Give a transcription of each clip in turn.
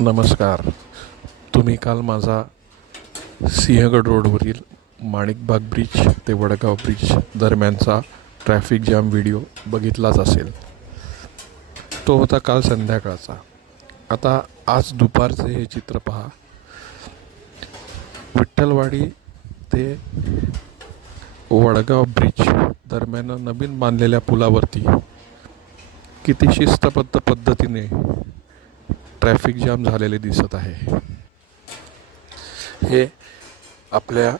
नमस्कार. तुम्ही काल माझा सिंहगड रोडवरील माणिकबाग ब्रिज ते वडगाव ब्रिज दरम्यानचा ट्रॅफिक जॅम व्हिडिओ बघितलाच असेल. तो होता काल संध्याकाळचा. आता आज दुपारचे हे चित्र पहा. विठ्ठलवाडी ते वडगाव ब्रिज दरम्यान नवीन बांधलेल्या पुलावरती किती शिस्तबद्ध पद्धतीने ट्रॅफिक जाम झालेले दिसत आहे. हे आपल्या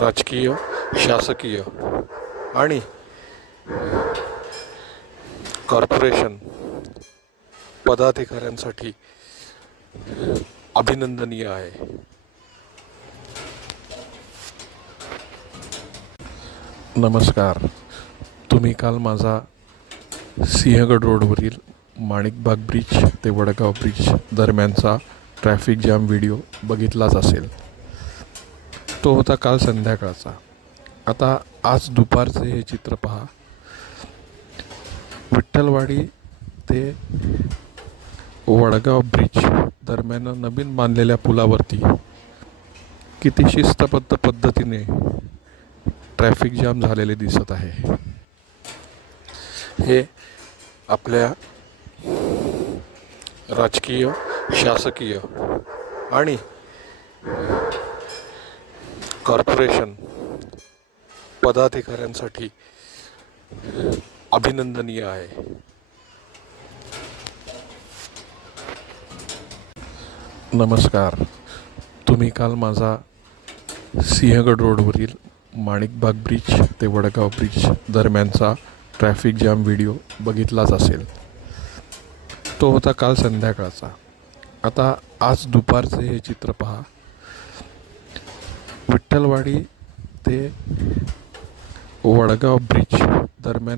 राजकीय, शासकीय आणि कॉर्पोरेशन पदाधिकाऱ्यांसाठी अभिनंदनीय आहे. नमस्कार. तुम्ही काल माझा सिंहगड रोडवरील माणिकबाग ब्रिज ते वडगाव ब्रिज दरम्यानचा ट्रॅफिक जॅम व्हिडिओ बघितलाच असेल. तो होता काल संध्याकाळचा. आता आज दुपारचे हे चित्र पहा. विठ्ठलवाडी ते वडगाव ब्रिज दरम्यान नवीन बांधलेल्या पुलावरती किती शिस्तबद्ध पद्धतीने ट्रॅफिक जाम झालेले दिसत आहे. हे आपल्या राजकीय, शासकीय आणि कॉर्पोरेशन पदाधिकाऱ्यांसाठी अभिनंदनीय आहे. नमस्कार. तुम्ही काल माझा सिंहगड रोडवरील माणिकबाग ब्रिज ते वडगाव ब्रिज दरम्यानचा ट्रॅफिक जॅम व्हिडिओ बघितलाच असेल. तो होता काल संध्याकाळचा. आता आज दुपारचे हे चित्र पहा. विठ्ठलवाडी ते वडगाव ब्रिज दरम्यान